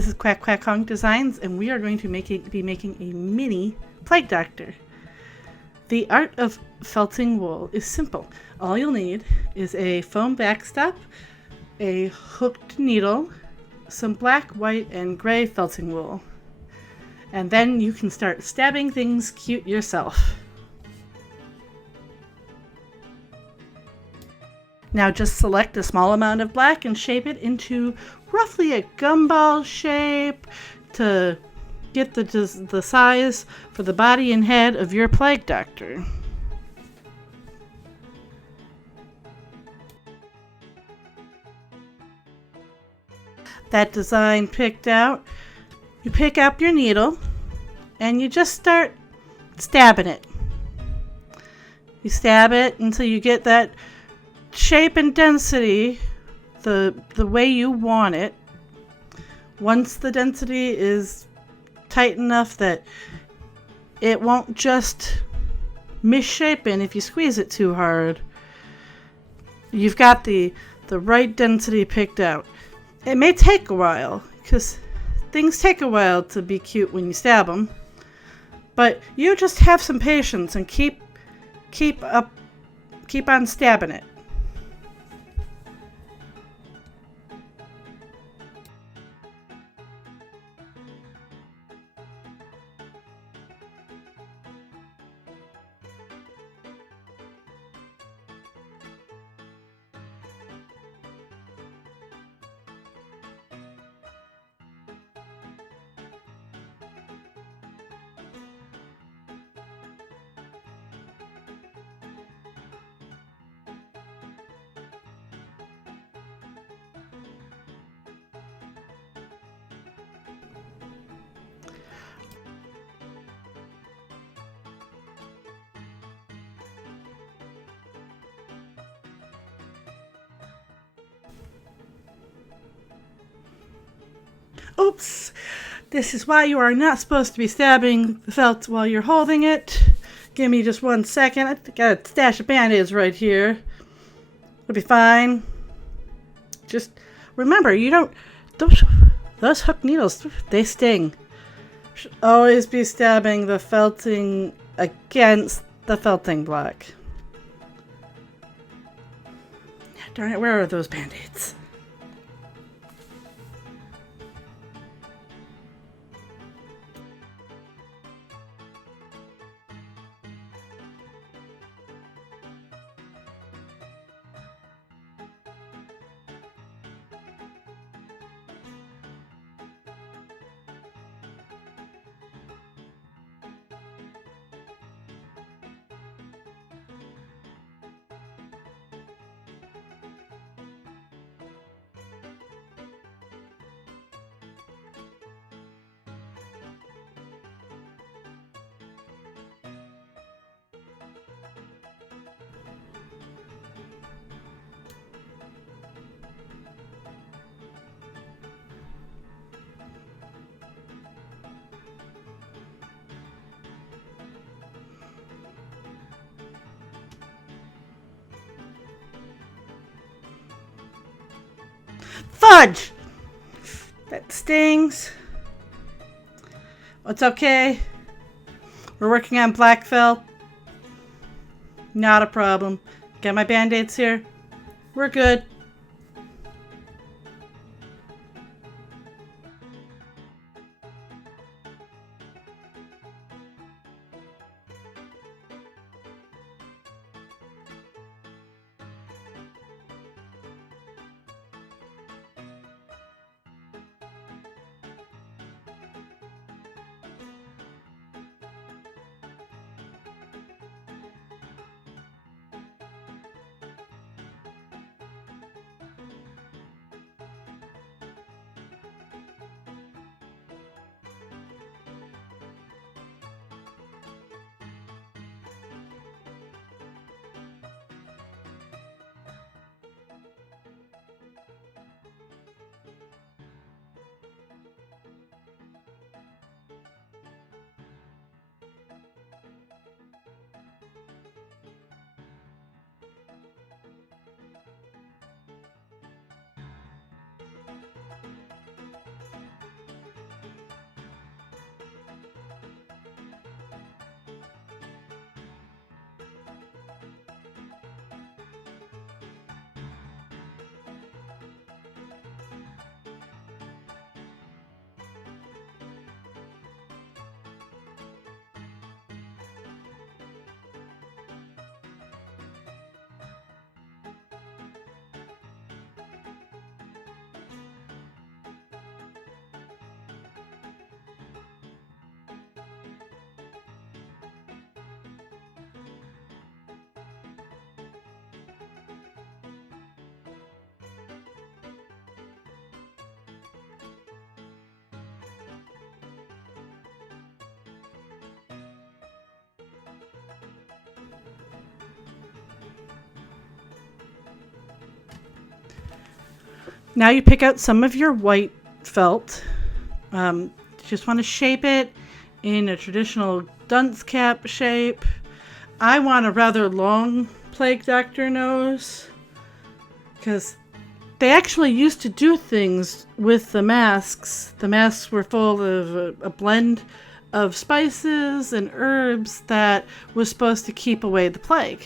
This is Quack Quack Honk Designs, and we are going to be making a mini plague doctor. The art of felting wool is simple. All you'll need is a foam backstop, a hooked needle, some black, white, and gray felting wool. And then you can start stabbing things cute yourself. Now just select a small amount of black and shape it into roughly a gumball shape to get the size for the body and head of your plague doctor. That design picked out, you pick up your needle and you just start stabbing it. You stab it until you get that shape and density the way you want it. Once the density is tight enough that it won't just misshapen if you squeeze it too hard, you've got the right density picked out. It may take a while because things take a while to be cute when you stab them, but you just have some patience and keep on stabbing it. Oops! This is why you are not supposed to be stabbing the felt while you're holding it. Give me just 1 second. I got a stash of band-aids right here. It'll be fine. Just remember, you don't... Those hook needles, they sting. Should always be stabbing the felting against the felting block. Darn it, where are those band-aids? Fudge! That stings. It's okay. We're working on black felt. Not a problem. Got my band-aids here. We're good. Now you pick out some of your white felt. You just want to shape it in a traditional dunce cap shape. I want a rather long plague doctor nose because they actually used to do things with the masks. The masks were full of a blend of spices and herbs that was supposed to keep away the plague.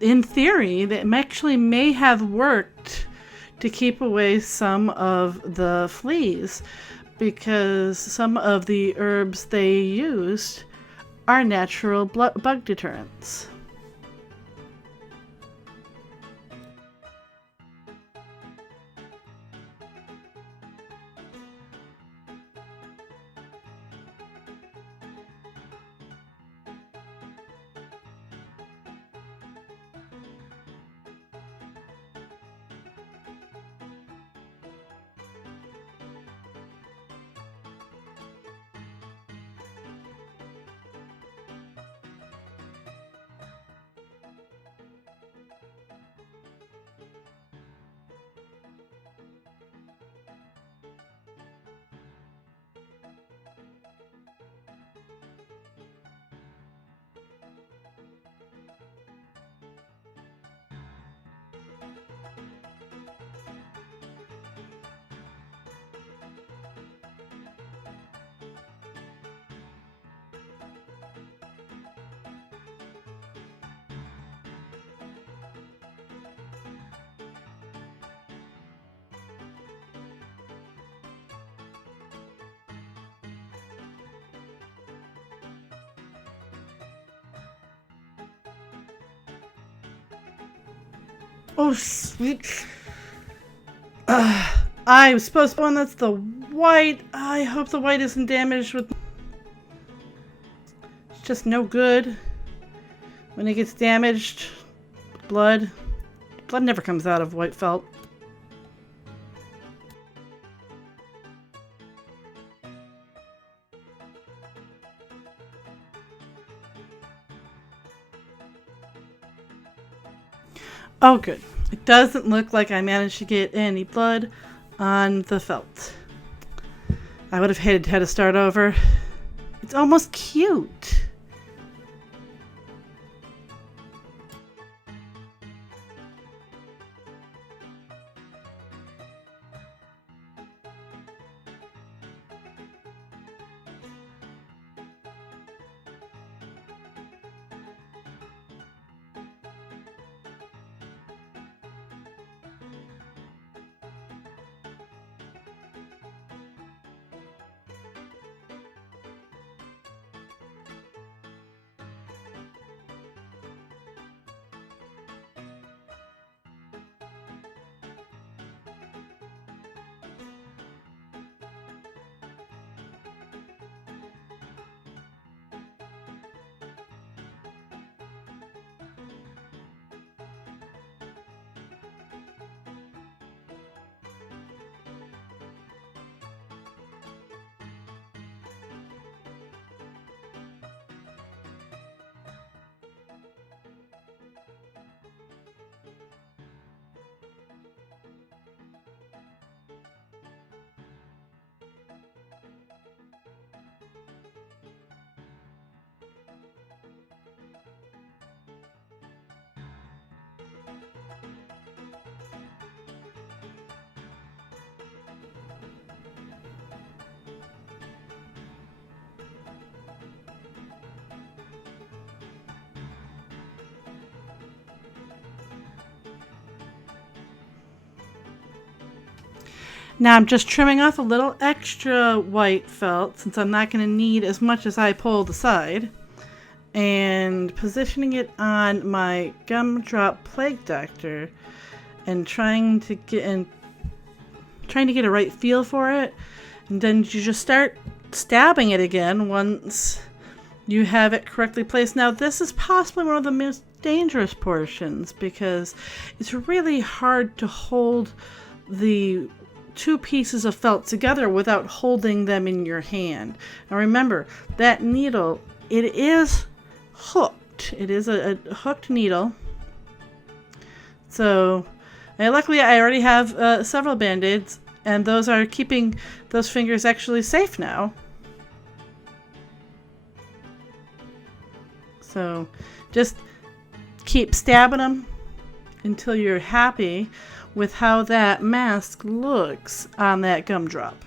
In theory, that actually may have worked to keep away some of the fleas because some of the herbs they used are natural bug deterrents. Oh, sweet. I was supposed to one that's the white. I hope the white isn't damaged with... It's just no good. When it gets damaged, blood never comes out of white felt. Oh, good. It doesn't look like I managed to get any blood on the felt. I would have had to start over. It's almost cute. Now I'm just trimming off a little extra white felt since I'm not going to need as much as I pulled aside, and positioning it on my gumdrop plague doctor and trying to get a right feel for it, and then you just start stabbing it again once you have it correctly placed. Now this is possibly one of the most dangerous portions because it's really hard to hold the two pieces of felt together without holding them in your hand. Now remember, that needle, it is hooked. It is a hooked needle. So And luckily, I already have several Band-Aids, and those are keeping those fingers actually safe now. So just keep stabbing them until you're happy with how that mask looks on that gumdrop.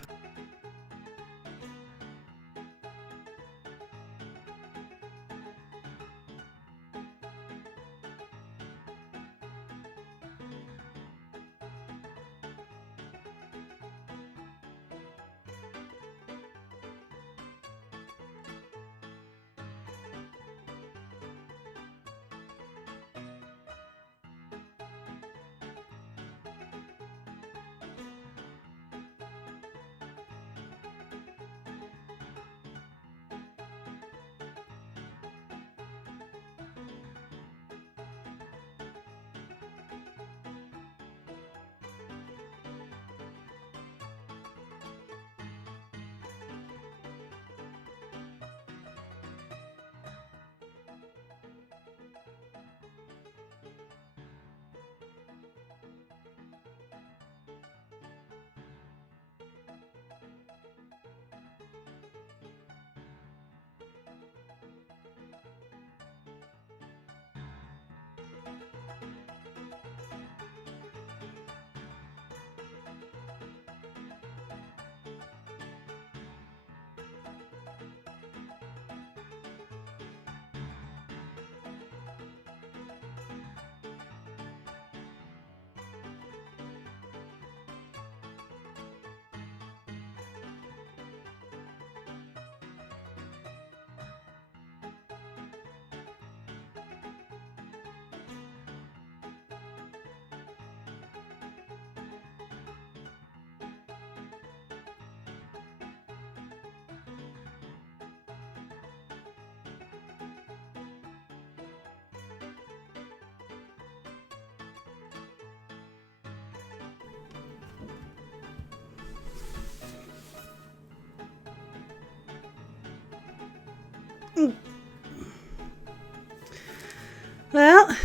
Well,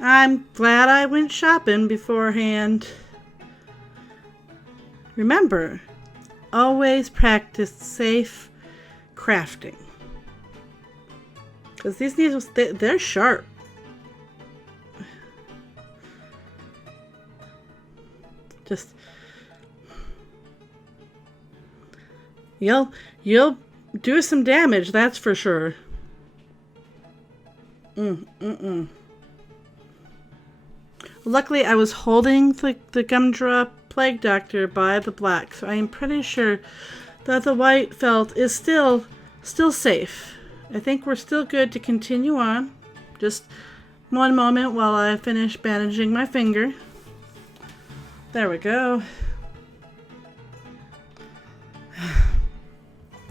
I'm glad I went shopping beforehand. Remember, always practice safe crafting. Because these needles, they're sharp. Just, you'll do some damage, that's for sure. Luckily, I was holding the gumdrop plague doctor by the black, so I am pretty sure that the white felt is still safe. I think we're still good to continue on. Just one moment while I finish bandaging my finger. There we go.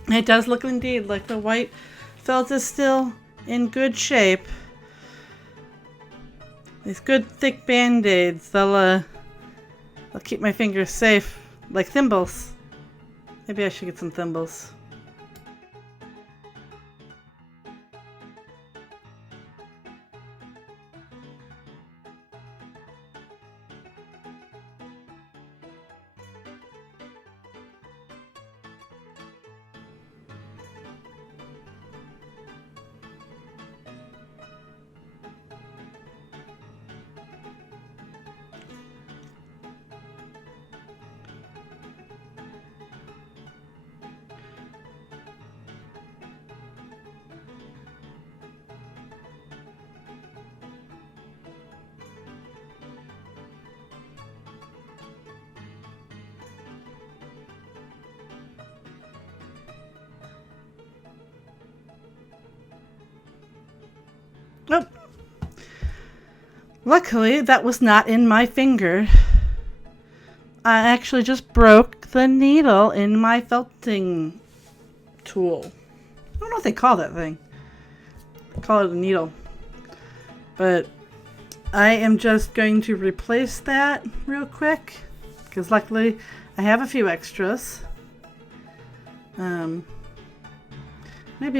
It does look indeed like the white felt is still in good shape. These good thick Band-Aids, they'll keep my fingers safe, like thimbles. Maybe I should get some thimbles. Oh. Luckily, that was not in my finger. I actually just broke the needle in my felting tool. I don't know what they call that thing. They call it a needle. But I am just going to replace that real quick, because luckily I have a few extras. Maybe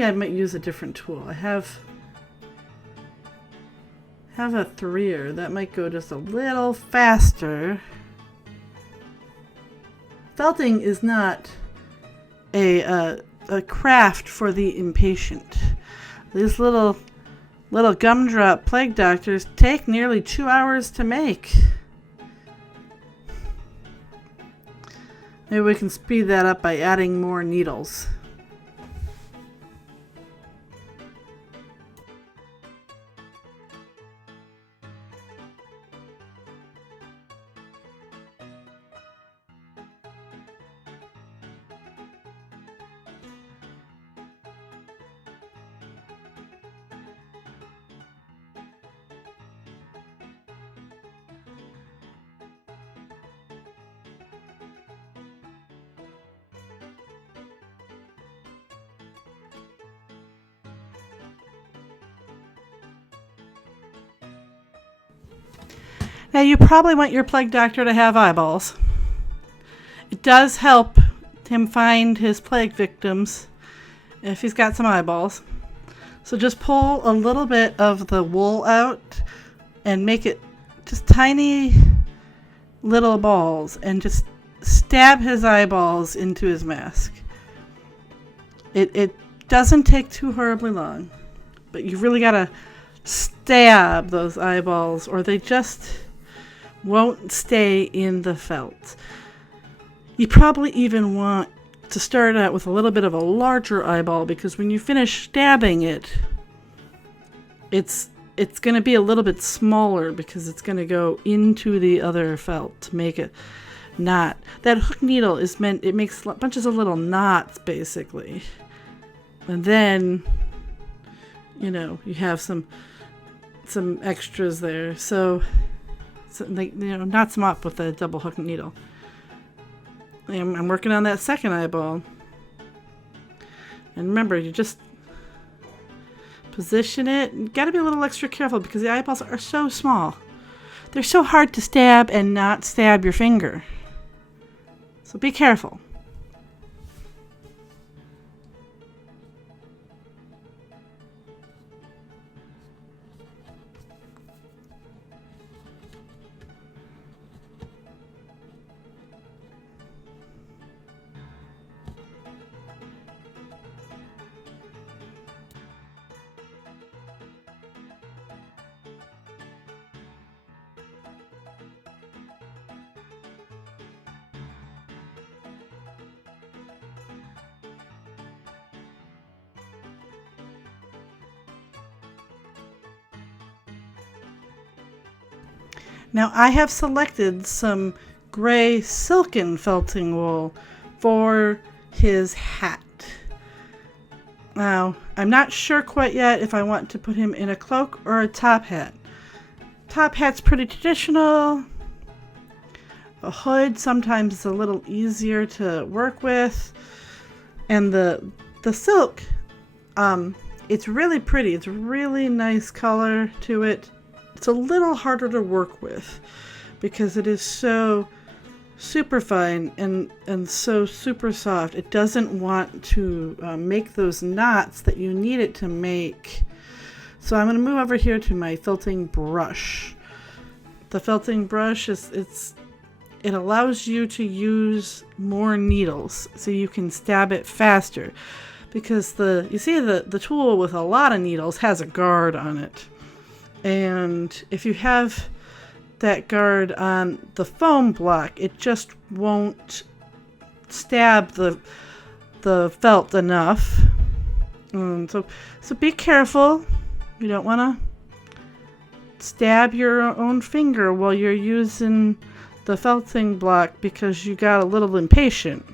I might use a different tool. I have have a 3-er. That might go just a little faster. Felting is not a craft for the impatient. These little gumdrop plague doctors take nearly 2 hours to make. Maybe we can speed that up by adding more needles. Now you probably want your plague doctor to have eyeballs. It does help him find his plague victims if he's got some eyeballs. So just pull a little bit of the wool out and make it just tiny little balls and just stab his eyeballs into his mask. It doesn't take too horribly long, but you really gotta stab those eyeballs or they just won't stay in the felt. You probably even want to start out with a little bit of a larger eyeball because when you finish stabbing it, it's going to be a little bit smaller because it's going to go into the other felt to make it knot. That hook needle is meant, it makes bunches of little knots basically. And then, you know, you have some extras there. So like, you know, knots them up with a double hook needle. I'm working on that second eyeball. And remember, you just position it. You got to be a little extra careful because the eyeballs are so small. They're so hard to stab and not stab your finger. So be careful. Now I have selected some gray silken felting wool for his hat. Now, I'm not sure quite yet if I want to put him in a cloak or a top hat. Top hat's pretty traditional. A hood sometimes is a little easier to work with. And the silk, it's really pretty. It's a really nice color to it. It's a little harder to work with because it is so super fine and so super soft. It doesn't want to make those knots that you need it to make. So I'm going to move over here to my felting brush. The felting brush it allows you to use more needles so you can stab it faster because you see the tool with a lot of needles has a guard on it. And if you have that guard on the foam block, it just won't stab the felt enough. So be careful. You don't want to stab your own finger while you're using the felting block because you got a little impatient.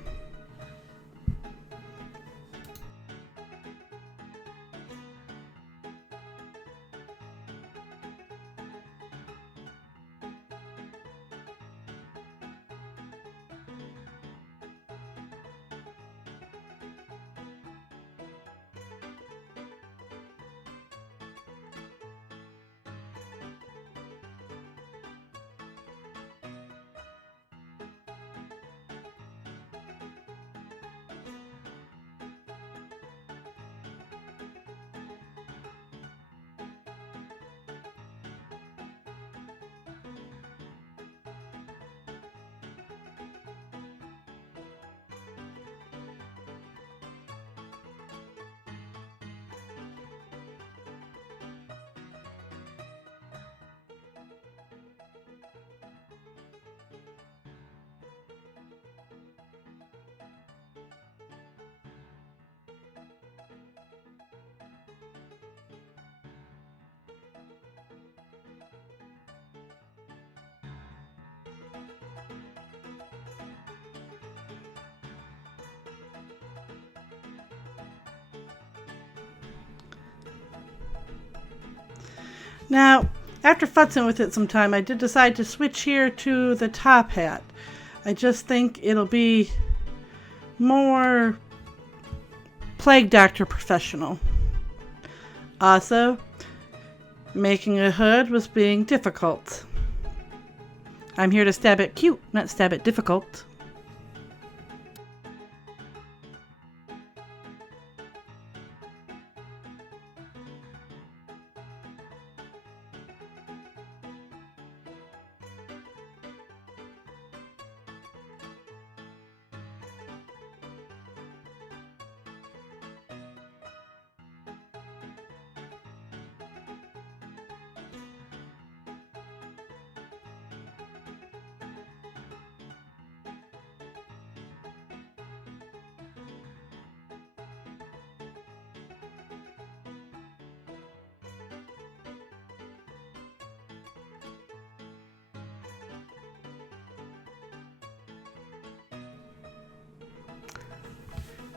Now, after futzing with it some time, I did decide to switch here to the top hat. I just think it'll be more plague doctor professional. Also, making a hood was being difficult. I'm here to stab it cute, not stab it difficult.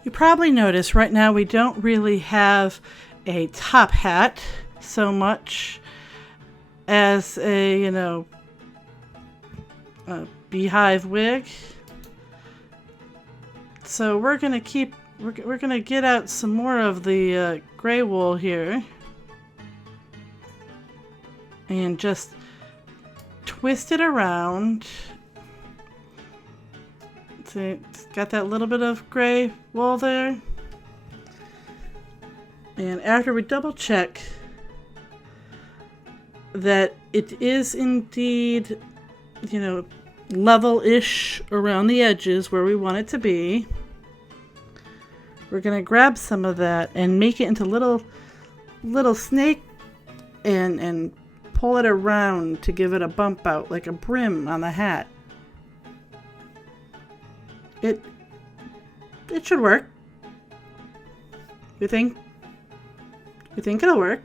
You probably notice right now we don't really have a top hat so much as a, a beehive wig. So we're gonna get out some more of the gray wool here and just twist it around. See, it's got that little bit of gray wool there. And after we double check that it is indeed, level-ish around the edges where we want it to be, we're gonna grab some of that and make it into little snake and pull it around to give it a bump out, like a brim on the hat. It should work. We think it'll work.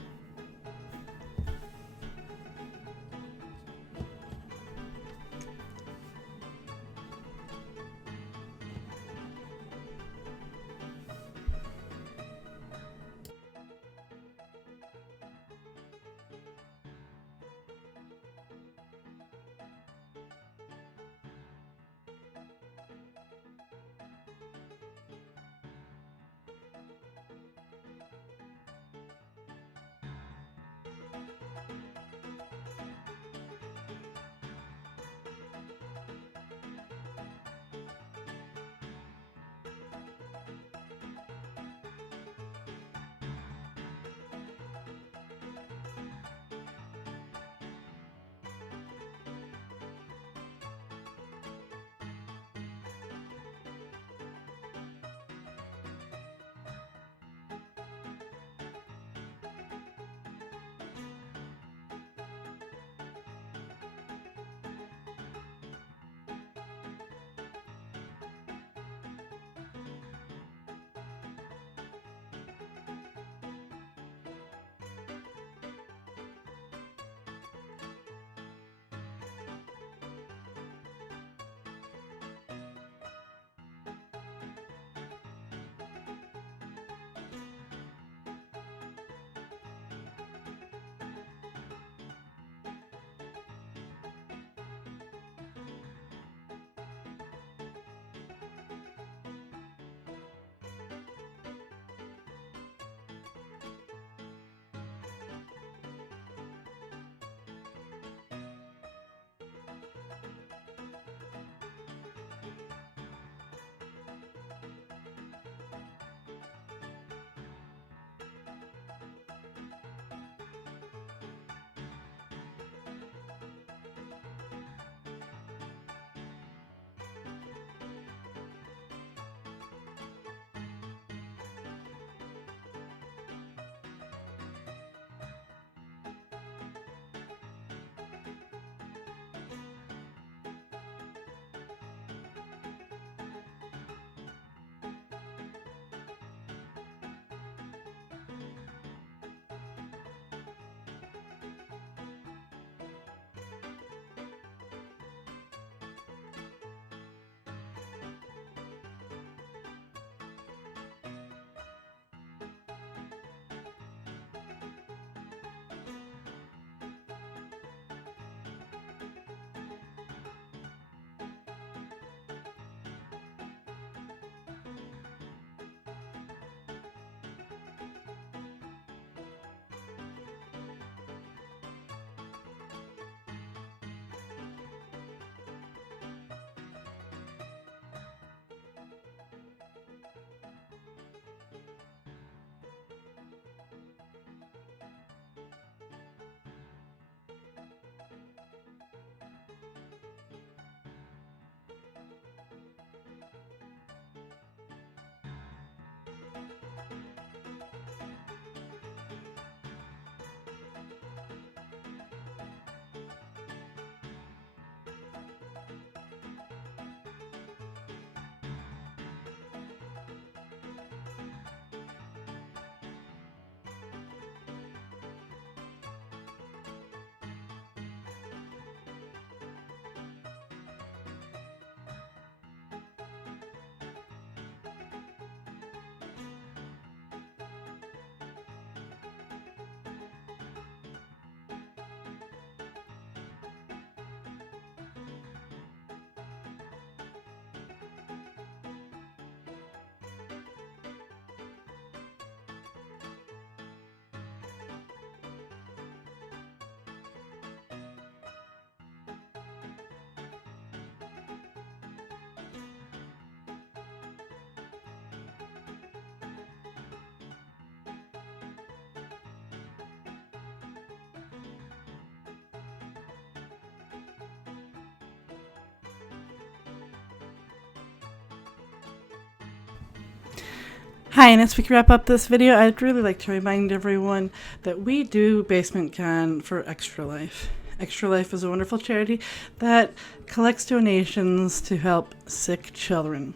Hi, and as we wrap up this video, I'd really like to remind everyone that we do BasementCon for Extra Life. Extra Life is a wonderful charity that collects donations to help sick children.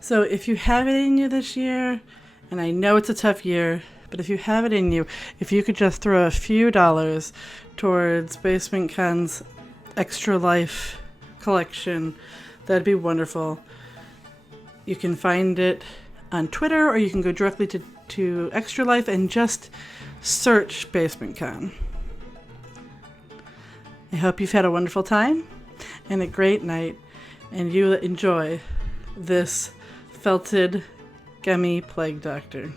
So if you have it in you this year, and I know it's a tough year, but if you have it in you, if you could just throw a few dollars towards BasementCon's Extra Life collection, that'd be wonderful. You can find it on Twitter, or you can go directly to Extra Life and just search BasementCon. I hope you've had a wonderful time and a great night, and you enjoy this felted gummy plague doctor.